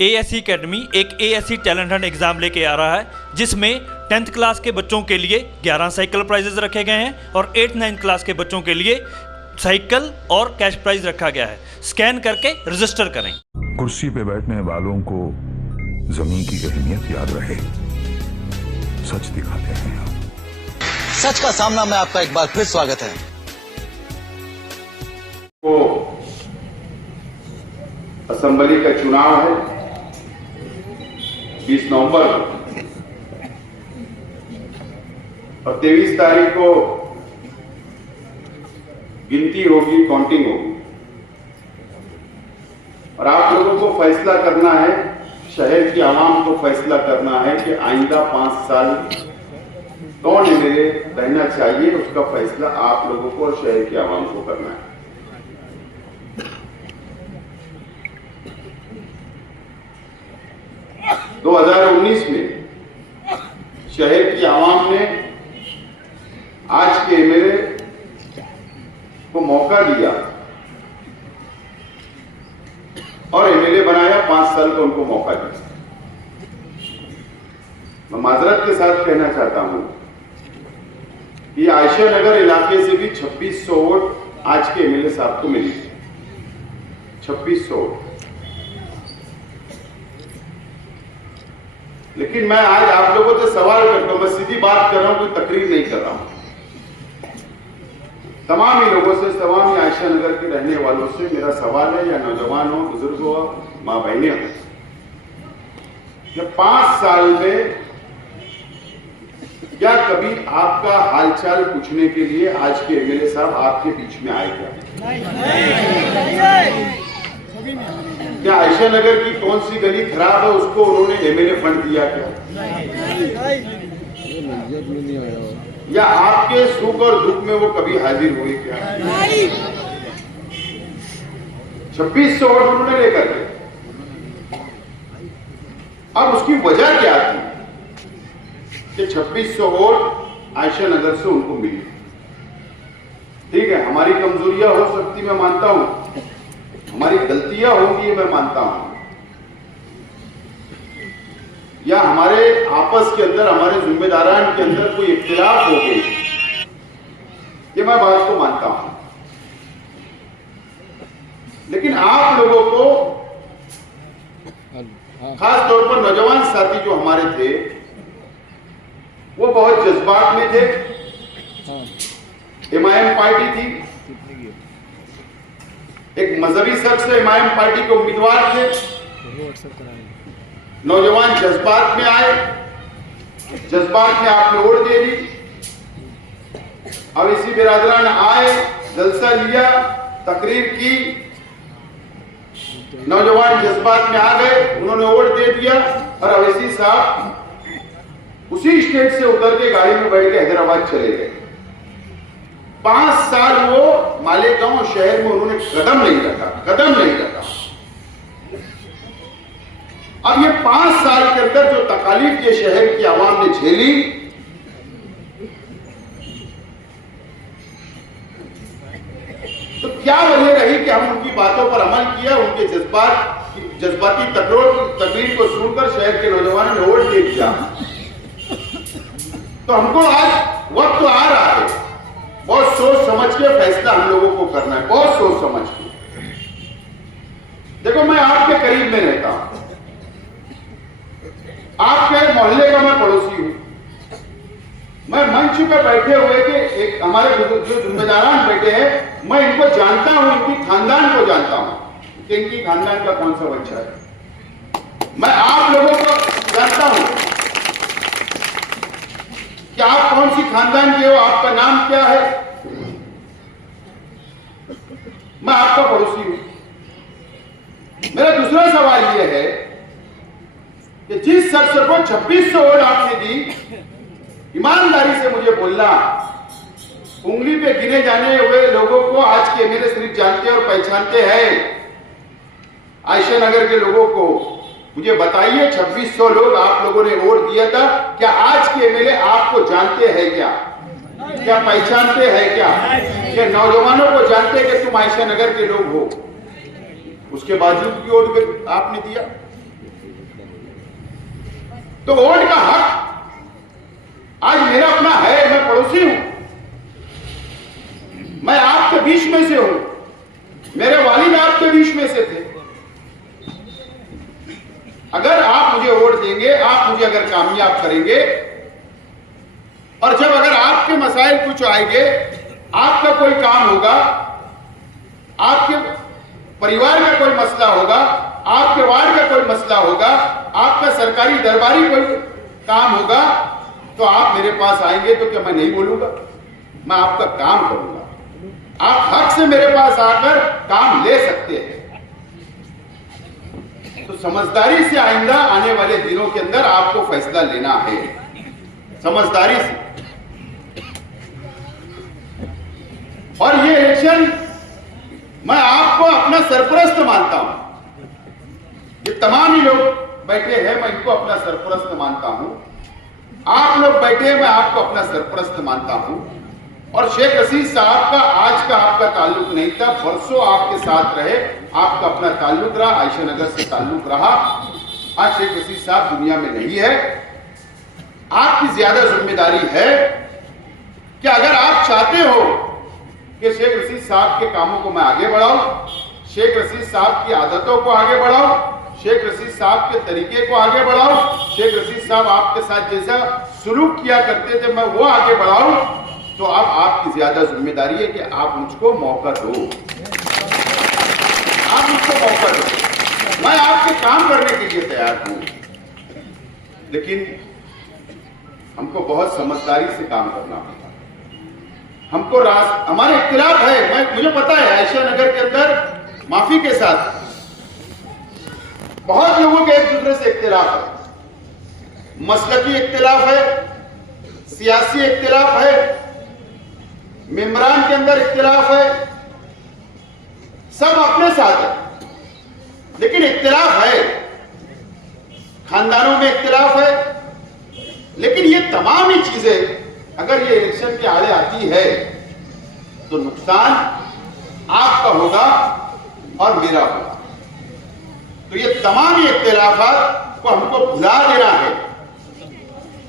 ASC academy एक ASC talent Hunt exam लेके आ रहा है, जिसमें 10th क्लास के बच्चों के लिए 11 साइकिल प्राइजेस रखे गए हैं और 8th-9th क्लास के बच्चों के लिए साइकिल और कैश प्राइज रखा गया है। स्कैन करके रजिस्टर करें। कुर्सी पे बैठने वालों को जमीन की अहमियत याद रहे, सच दिखाते हैं। सच का सामना में आपका एक बार फिर स्वागत है। वो असेंबली का चुनाव है 20 नवंबर और 23 तारीख को गिनती होगी, काउंटिंग होगी और आप लोगों को फैसला करना है, शहर की आवाम को फैसला करना है कि आइंदा 5 साल कौन एमएलए रहना चाहिए। उसका फैसला आप लोगों को और शहर की आवाम को करना है। तो 2019 में शहर की आवाम ने आज के एमएलए को मौका दिया और एमएलए बनाया, 5 साल का उनको मौका दिया। मैं माजरत के साथ कहना चाहता हूं कि आयशा नगर इलाके से भी 2600 वोट आज के एमएलए साहब को मिली, 2600 वोट। लेकिन मैं आज आप लोगों से सवाल करता हूं, मैं सीधी बात कर रहा हूं, कोई तकरीर नहीं कर रहा हूं। तमाम ही लोगों से, तमाम ही आयशा नगर के रहने वालों से मेरा सवाल है, या नौजवान हो, बुजुर्ग हो, मां बहनें हो, कि 5 साल में क्या कभी आपका हालचाल पूछने के लिए आज के एमएलए साहब आपके बीच में आए क्या? क्या आयशा नगर की कौन सी गली खराब है उसको उन्होंने एमएलए फंड दिया क्या? या आपके सुख और दुख में वो कभी हाजिर हुए क्या? 2600 वोट उन्होंने लेकर के। अब उसकी वजह क्या थी कि 2600 वोट आयशा नगर से उनको मिली? ठीक है, हमारी कमजोरियां हो सकती, मैं मानता हूं, हमारी गलतियां होंगी, मैं मानता हूं, या हमारे आपस के अंदर, हमारे जिम्मेदारान के अंदर कोई इख्तिलाफ हो गई, ये मैं बात को मानता हूं। लेकिन आप लोगों को, खास तौर पर नौजवान साथी जो हमारे थे, वो बहुत जज्बात में थे। एमआईएम पार्टी थी, एक मजहबी शख्स एमआईएम पार्टी के उम्मीदवार थे। नौजवान जज्बात में आए, जज्बात में आपने वोट दे दी। अब इसी बिरादरान आए, जलसा लिया, तकरीर की, नौजवान जज्बात में आ गए, उन्होंने वोट दे दिया और अवैसी साहब उसी स्टेट से उतर के गाड़ी में बैठ के हैदराबाद चले गए। 5 साल वो मालेगांव शहर में उन्होंने कदम नहीं रखा। अब ये 5 साल के अंदर जो तकालीफ ये शहर की आवाम ने झेली, तो क्या वजह रही कि हम उनकी बातों पर अमल किया, उनके जज्बाती तकरीर को सुनकर शहर के नौजवानों ने वोट दे दिया। तो हमको आज वक्त आ रहा है, बहुत सोच समझ के फैसला हम लोगों को करना है, बहुत सोच समझ के। देखो, मैं आपके करीब में रहता हूं, आपके मोहल्ले का मैं पड़ोसी हूं। मैं मंच पर बैठे हुए के एक हमारे जो जिम्मेदारान बैठे हैं, मैं इनको जानता हूं, इनकी खानदान को जानता हूं कि इनकी खानदान का कौन सा बच्चा है। मैं आप लोगों को जानता हूं कि आप कौन सी खानदान के हो, आपका नाम क्या है। मैं आपका पड़ोसी हूं। मेरा दूसरा सवाल यह है कि जिस शख्स को 2600 वोट आपने दी, ईमानदारी से मुझे बोलना, उंगली पे गिने जाने हुए लोगों को आज के एमएलए सिर्फ जानते और पहचानते हैं। आयशा नगर के लोगों को मुझे बताइए, 2600 लोग आप लोगों ने वोट दिया था, क्या आज के एमएलए आपको जानते हैं क्या पहचानते हैं क्या नौजवानों को जानते हैं कि तुम आयशा नगर के लोग हो? उसके बावजूद भी वोट आपने दिया। तो वोट का हक आज मेरा अपना है, मैं पड़ोसी हूं, मैं आपके बीच में से हूं, मेरे वालिद आपके बीच में से थे। अगर आप मुझे वोट देंगे, आप मुझे अगर कामयाब करेंगे, और जब अगर आपके मसाइल कुछ आएंगे, आपका कोई काम होगा, आपके परिवार का कोई मसला होगा, आपके वार्ड का कोई मसला होगा, आपका सरकारी दरबारी कोई काम होगा, तो आप मेरे पास आएंगे तो क्या मैं नहीं बोलूंगा? मैं आपका काम करूंगा। आप हक से मेरे पास आकर काम ले सकते हैं। तो समझदारी से आइंदा आने वाले दिनों के अंदर आपको फैसला लेना है, समझदारी से। और ये इलेक्शन मैं आपको अपना सरपरस्त मानता हूं। ये तमाम ही लोग बैठे हैं, मैं इनको अपना सरपरस्त मानता हूं। आप लोग बैठे हैं, मैं आपको अपना सरपरस्त मानता हूं। और शेख रशीद साहब का आज का आपका ताल्लुक नहीं था, बरसों आपके साथ रहे, आपका अपना ताल्लुक रहा, आयशा नगर से ताल्लुक रहा। आज शेख रशीद साहब दुनिया में नहीं है। आपकी ज्यादा जिम्मेदारी है कि अगर आप चाहते हो कि शेख रशीद साहब के कामों को मैं आगे बढ़ाऊं, शेख रशीद साहब की आदतों को आगे बढ़ाऊं, शेख रशीद साहब के तरीके को आगे बढ़ाऊं, शेख रशीद साहब आपके साथ जैसा सुलूक किया करते थे मैं वो आगे बढ़ाऊं, तो अब आपकी ज्यादा जिम्मेदारी है कि आप मुझको मौका दो, आप मुझको मौका दो। मैं आपके काम करने के लिए तैयार हूं, लेकिन हमको बहुत समझदारी से काम करना होगा। हमको हमारे इख्तिलाफ है, मुझे पता है आयशा नगर के अंदर माफी के साथ बहुत लोगों के एक दूसरे से इख्तिलाफ है, मसलकी इख्तिलाफ है, सियासी इख्तिलाफ है, मेंबरान के अंदर इख्तिलाफ है, सब अपने साथ है, लेकिन इख्तिलाफ है, खानदानों में इख्तिलाफ है। लेकिन ये तमाम ही चीजें अगर ये इलेक्शन के आड़े आती है तो नुकसान आपका होगा और मेरा होगा। तो ये तमाम ही इख्तिलाफात को हमको भुला देना है,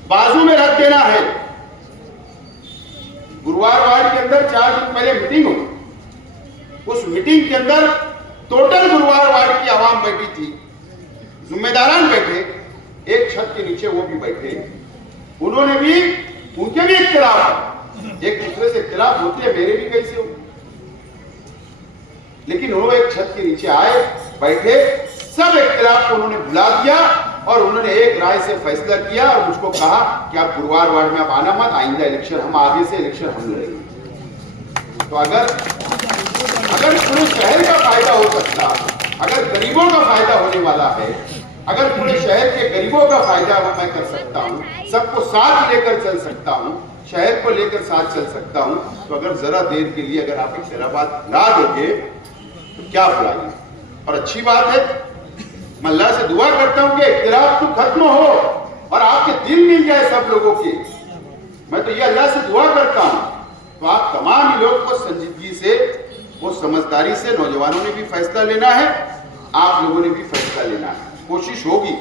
बाजू में रख देना है। गुरुवार वार्ड के अंदर 4 दिन पहले मीटिंग हुई, उस मीटिंग के अंदर टोटल गुरुवार वार्ड की आवाम बैठी थी, जिम्मेदारान बैठे, एक छत के नीचे वो भी बैठे, उन्होंने भी, उनके भी इख्तिलाफ, एक दूसरे से इख्तिलाफ होती है, मेरे भी कैसे हो, लेकिन वो एक छत के नीचे आए, बैठे, सब इख्तिलाफ को उन्होंने भुला दिया और उन्होंने एक राय से फैसला किया और मुझको कहा कि आप गुरुवार वार्ड में आप आना मत, आइंदा इलेक्शन हम आगे से इलेक्शन हम लड़ेंगे। तो अगर पूरे शहर का फायदा हो सकता, अगर गरीबों का फायदा होने वाला है, अगर पूरे शहर के गरीबों का फायदा मैं कर सकता हूं, सबको साथ लेकर चल सकता हूं, शहर को लेकर साथ चल सकता हूं, तो अगर जरा देर के लिए अगर आप इख्तिलाफात ला दोगे तो क्या बुराई। और अच्छी बात है, मैं अल्लाह से दुआ करता हूं कि इख्तिलाफ तो खत्म हो और आपके दिल मिल जाए सब लोगों के। मैं तो ये अल्लाह से दुआ करता हूं। तो आप तमाम ही लोग को संजीदगी से, वो समझदारी से, नौजवानों ने भी फैसला लेना है, आप लोगों ने भी फैसला लेना है। कोशिश होगी,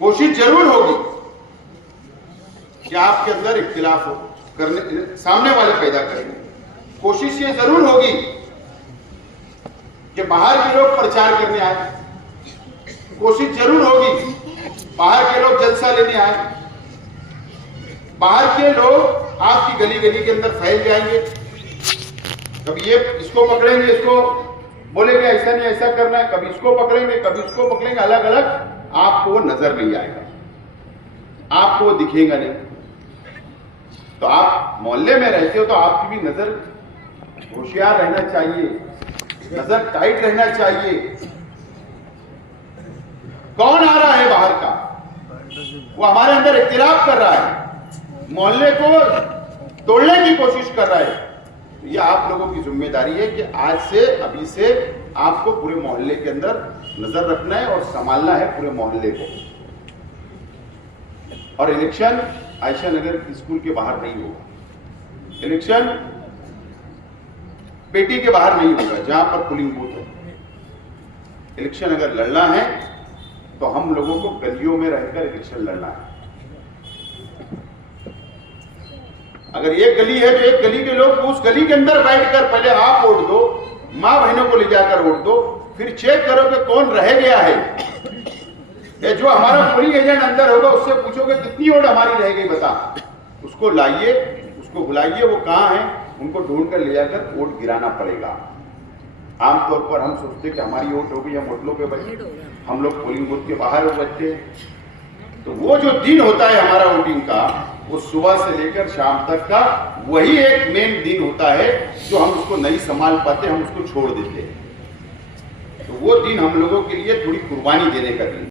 कोशिश जरूर होगी कि आपके अंदर इख्तिलाफ हो करने, सामने वाले पैदा करेंगे। कोशिश ये जरूर होगी कि बाहर के लोग प्रचार करने आए, कोशिश जरूर होगी बाहर के लोग जलसा लेने आए, बाहर के लोग आपकी गली गली के अंदर फैल जाएंगे, कभी ये इसको पकड़ेंगे, इसको बोलेंगे ऐसा नहीं ऐसा करना है, कभी इसको पकड़ेंगे, कभी इसको पकड़ेंगे, अलग अलग, आपको वो नजर नहीं आएगा, आपको वो दिखेगा नहीं। तो आप मोहल्ले में रहते हो तो आपकी भी नजर होशियार रहना चाहिए, नजर टाइट रहना चाहिए। कौन आ रहा है बाहर का, वो हमारे अंदर इख्तिलाफ कर रहा है, मोहल्ले को तोड़ने की कोशिश कर रहा है। ये आप लोगों की जिम्मेदारी है कि आज से, अभी से आपको पूरे मोहल्ले के अंदर नजर रखना है और संभालना है पूरे मोहल्ले को। और इलेक्शन आयशा नगर स्कूल के बाहर नहीं होगा, इलेक्शन पेटी के बाहर नहीं होगा जहां पर पोलिंग बूथ है। इलेक्शन अगर लड़ना है तो हम लोगों को गलियों में रहकर इलेक्शन लड़ना है। अगर एक गली है तो एक गली के लोग उस गली के अंदर बैठकर पहले आप वोट दो, मां बहनों को ले जाकर वोट दो, फिर चेक करो कि कौन रह गया है। ये जो हमारा पोलिंग एजेंट अंदर होगा उससे पूछोगे कितनी वोट हमारी रह गई बता, उसको लाइए, उसको बुलाइए, वो कहां है, उनको ढूंढ कर ले जाकर वोट गिराना पड़ेगा। आमतौर पर हम सोचते कि हमारी वोट हो गई, हम होटलों पे बैठे, हम लोग पोलिंग बूथ के बाहर बैठते हैं। तो वो जो दिन होता है हमारा वोटिंग का, वो सुबह से लेकर शाम तक का वही एक मेन दिन होता है जो हम उसको नहीं संभाल पाते, हम उसको छोड़ देते हैं। तो वो दिन हम लोगों के लिए थोड़ी कुर्बानी देने का दिन।